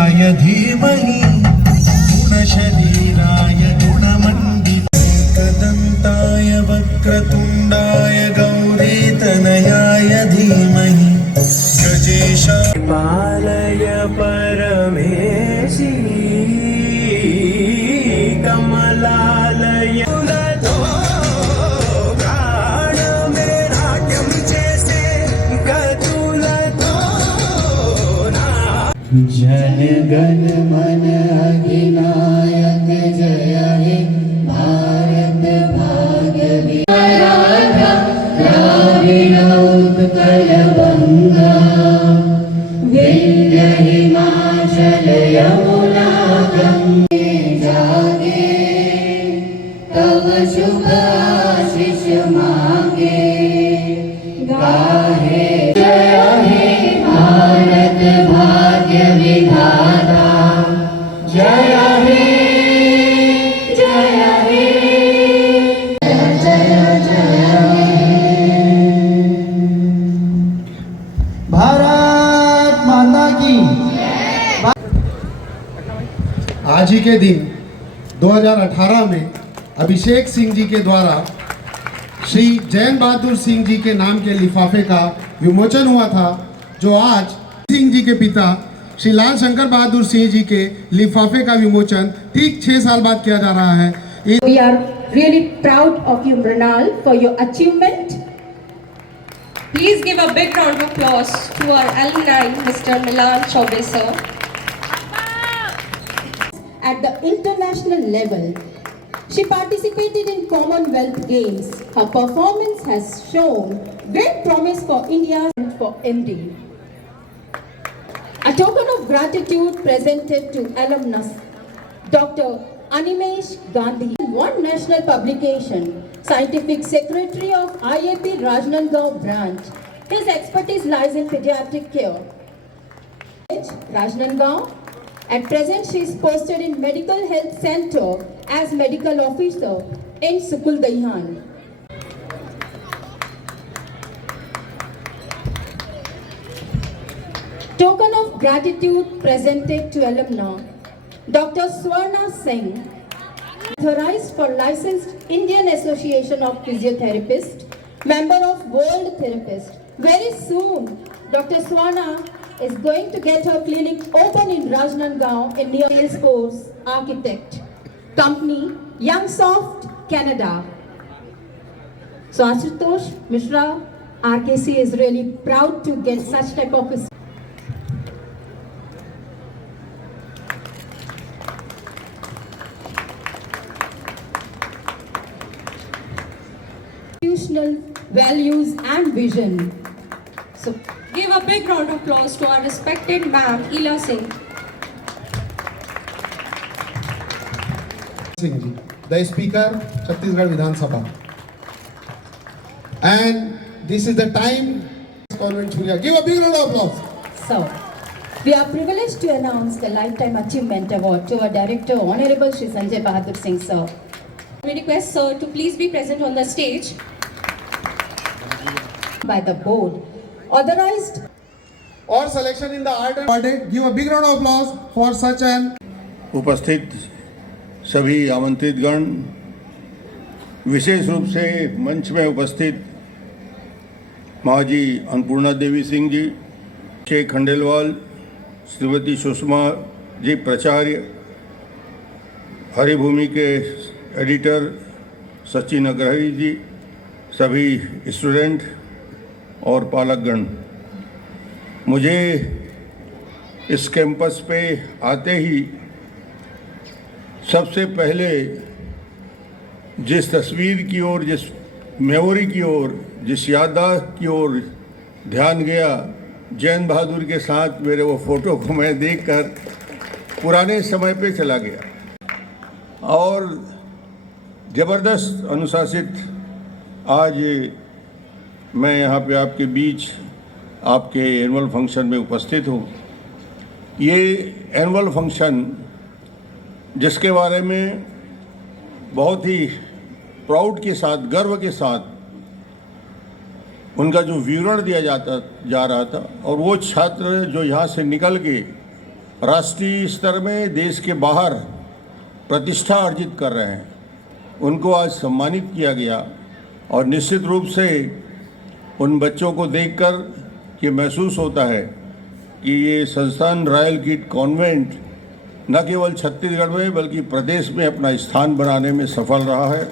शरीराय धीमहि गुणशरीराय गुणमण्डितैकदन्ताय वक्रतुण्डाय गौरीतनयाय धीमहि गजेशाय पालय परमेशी कमलालय जन गण मन अधिनायक जय हे भारत भाग्य विधाता द्राविड उत्कल गंगा विंध्य हिमाचल यमुना गंगे जागे तव शुभ आशीष मांगे गाहे जय हे भारत भाग्य विधाता जय हे जय हे जय जय हे भारत माता की। आज ही के दिन 2018 में अभिषेक सिंह जी के द्वारा श्री जैन बहादुर सिंह जी के नाम के लिफाफे का विमोचन हुआ था, जो आज सिंह जी के पिता श्री लाल शंकर बहादुर सिंह जी के लिफाफे का विमोचन ठीक 6 साल बाद किया जा रहा है। We are really proud of you, Mrinal, for your achievement. Please give a big round of applause to our alumni, Mr. Milan Chaubey sir. At the international level, she participated in Commonwealth Games. Her performance has shown great promise for India and for MD. A token of gratitude presented to alumnus Dr. Animesh Gandhi, one national publication, Scientific Secretary of IAP Rajnandgaon branch. His expertise lies in pediatric care. Rajnandgaon. At present, she is posted in Medical Health Center as medical officer in Sukul Daihan. Token of gratitude presented to alumna Dr. Swarna Singh, authorized for licensed Indian Association of Physiotherapists, member of World Therapist. Very soon, Dr. Swarna is going to get her clinic open in Rajnandgaon in near Salesforce Architect Company, Youngsoft, Canada. So Ashutosh Mishra, RKC is really proud to get such type of institutional values and vision. So Give a big round of applause to our respected ma'am, Ila Singh. Singh ji, the Speaker, Chhattisgarh Vidhan Sabha. And this is the time. Give a big round of applause. So, we are privileged to announce the Lifetime Achievement Award to our Director, Honorable Shri Sanjay Bahadur Singh sir. We request sir to please be present on the stage. By the board, authorized और selection in the art and awarded. Give a big round of applause for such an. उपस्थित सभी आमंत्रित गण, विशेष रूप से मंच में उपस्थित महाजी अन्नपूर्णा देवी सिंह जी, शेख खंडेलवाल, श्रीमती सुषमा जी प्राचार्य, हरिभूमि के एडिटर सचिन अग्रही जी, सभी स्टूडेंट और पालकगण, मुझे इस कैंपस पे आते ही सबसे पहले जिस तस्वीर की ओर, जिस मेमोरी की ओर, जिस याददाश्त की ओर ध्यान गया, जैन बहादुर के साथ मेरे वो फ़ोटो को मैं देखकर पुराने समय पे चला गया और ज़बरदस्त अनुशासित आज मैं यहाँ पे आपके बीच आपके एनुअल फंक्शन में उपस्थित हूँ। ये एनुअल फंक्शन जिसके बारे में बहुत ही प्राउड के साथ, गर्व के साथ उनका जो विवरण दिया जा रहा था और वो छात्र जो यहाँ से निकल के राष्ट्रीय स्तर में देश के बाहर प्रतिष्ठा अर्जित कर रहे हैं, उनको आज सम्मानित किया गया। और निश्चित रूप से उन बच्चों को देखकर ये महसूस होता है कि ये संस्थान रॉयल किड कॉन्वेंट न केवल छत्तीसगढ़ में बल्कि प्रदेश में अपना स्थान बनाने में सफल रहा है।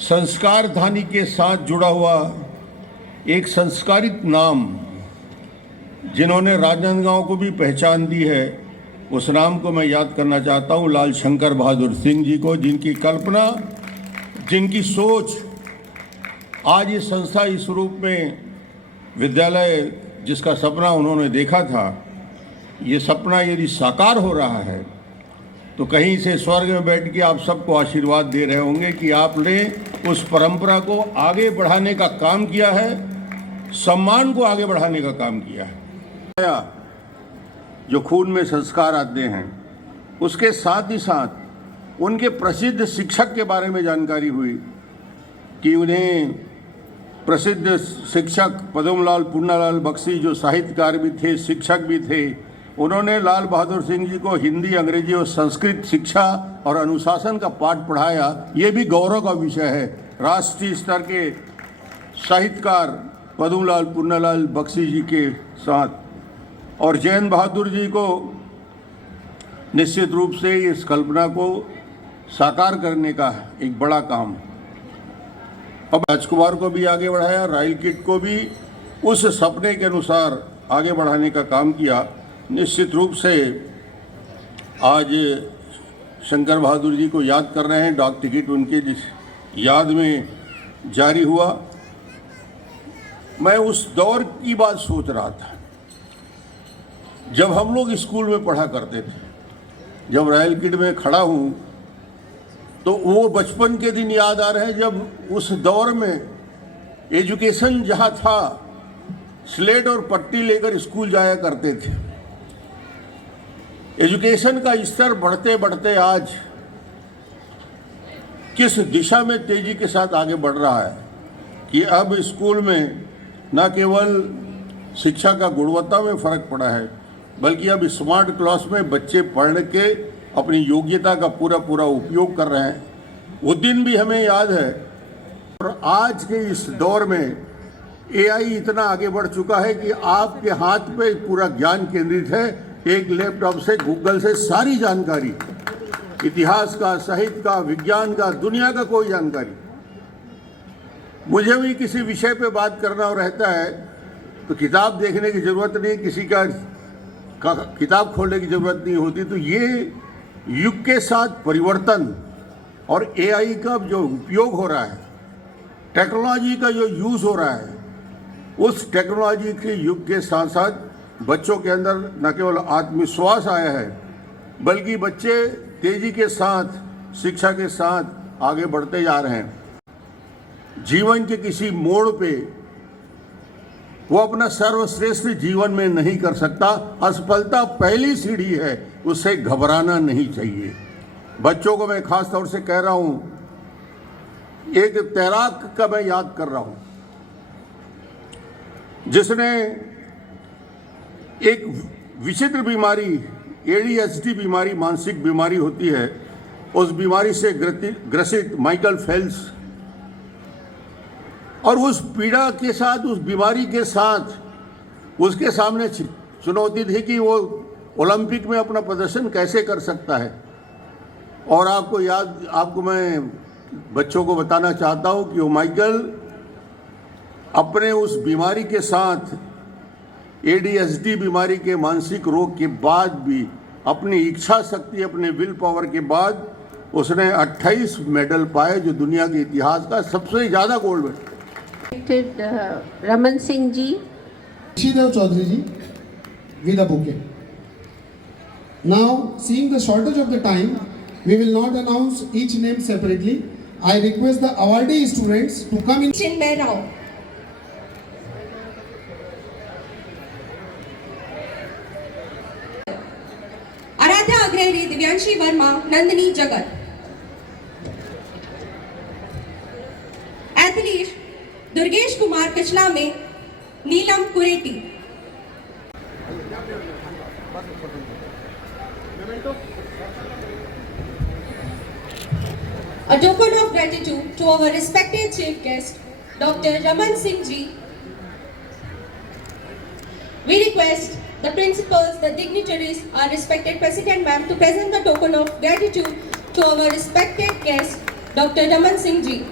संस्कार धानी के साथ जुड़ा हुआ एक संस्कारित नाम जिन्होंने राजनांदगांव को भी पहचान दी है, उस नाम को मैं याद करना चाहता हूँ, लाल शंकर बहादुर सिंह जी को, जिनकी कल्पना, जिनकी सोच आज ये संस्था इस रूप में विद्यालय जिसका सपना उन्होंने देखा था, ये सपना यदि साकार हो रहा है तो कहीं से स्वर्ग में बैठ के आप सबको आशीर्वाद दे रहे होंगे कि आपने उस परंपरा को आगे बढ़ाने का काम किया है, सम्मान को आगे बढ़ाने का काम किया है। जो खून में संस्कार आते हैं, उसके साथ ही साथ उनके प्रसिद्ध शिक्षक के बारे में जानकारी हुई कि उन्हें प्रसिद्ध शिक्षक पद्मलाल पुन्नालाल बख्शी, जो साहित्यकार भी थे, शिक्षक भी थे, उन्होंने लाल बहादुर सिंह जी को हिंदी, अंग्रेजी और संस्कृत शिक्षा और अनुशासन का पाठ पढ़ाया। ये भी गौरव का विषय है। राष्ट्रीय स्तर के साहित्यकार पद्मलाल पुन्नालाल बख्शी जी के साथ और जैन बहादुर जी को निश्चित रूप से इस कल्पना को साकार करने का एक बड़ा काम। अब राजकुमार को भी आगे बढ़ाया, रॉयल किड को भी उस सपने के अनुसार आगे बढ़ाने का काम किया। निश्चित रूप से आज शंकर बहादुर जी को याद कर रहे हैं, डाक टिकट उनके याद में जारी हुआ। मैं उस दौर की बात सोच रहा था जब हम लोग स्कूल में पढ़ा करते थे। जब रॉयल किड में खड़ा हूँ तो वो बचपन के दिन याद आ रहे हैं जब उस दौर में एजुकेशन जहाँ था, स्लेट और पट्टी लेकर स्कूल जाया करते थे। एजुकेशन का स्तर बढ़ते बढ़ते आज किस दिशा में तेजी के साथ आगे बढ़ रहा है कि अब स्कूल में न केवल शिक्षा का गुणवत्ता में फर्क पड़ा है, बल्कि अब स्मार्ट क्लास में बच्चे पढ़ के अपनी योग्यता का पूरा पूरा उपयोग कर रहे हैं। वो दिन भी हमें याद है। और आज के इस दौर में एआई इतना आगे बढ़ चुका है कि आपके हाथ पे पूरा ज्ञान केंद्रित है। एक लैपटॉप से, गूगल से सारी जानकारी, इतिहास का, साहित्य का, विज्ञान का, दुनिया का कोई जानकारी। मुझे भी किसी विषय पे बात करना रहता है तो किताब देखने की ज़रूरत नहीं, किसी का किताब खोलने की ज़रूरत नहीं होती। तो ये युग के साथ परिवर्तन और एआई का जो उपयोग हो रहा है, टेक्नोलॉजी का जो यूज़ हो रहा है, उस टेक्नोलॉजी के युग के साथ साथ बच्चों के अंदर न केवल आत्मविश्वास आया है, बल्कि बच्चे तेज़ी के साथ, शिक्षा के साथ आगे बढ़ते जा रहे हैं। जीवन के किसी मोड़ पे वो अपना सर्वश्रेष्ठ जीवन में नहीं कर सकता। असफलता पहली सीढ़ी है, उससे घबराना नहीं चाहिए। बच्चों को मैं खास तौर से कह रहा हूँ, एक तैराक का मैं याद कर रहा हूँ जिसने एक विचित्र बीमारी, एडीएचडी बीमारी, मानसिक बीमारी होती है, उस बीमारी से ग्रसित माइकल फेल्प्स, और उस पीड़ा के साथ, उस बीमारी के साथ उसके सामने चुनौती थी कि वो ओलंपिक में अपना प्रदर्शन कैसे कर सकता है। और आपको मैं बच्चों को बताना चाहता हूँ कि वो माइकल अपने उस बीमारी के साथ, एडीएचडी बीमारी के मानसिक रोग के बाद भी, अपनी इच्छा शक्ति, अपने विल पावर के बाद उसने 28 मेडल पाए, जो दुनिया के इतिहास का सबसे ज़्यादा gold medal. Raman Singh ji, Shridev Chaudhary ji with a bouquet. Now, seeing the shortage of the time, we will not announce each name separately. I request the awardee students to come in. चिन्मय राव, आराध्या अग्रहरी दिव्यांशी वर्मा, नंदिनी जगत, athlete Durgesh Kumar पिछला में, नीलम Kureti, A token of gratitude to our respected chief guest, Dr. Raman Singh Ji. We request the principals, the dignitaries, our respected President Ma'am to present the token of gratitude to our respected guest, Dr. Raman Singh Ji.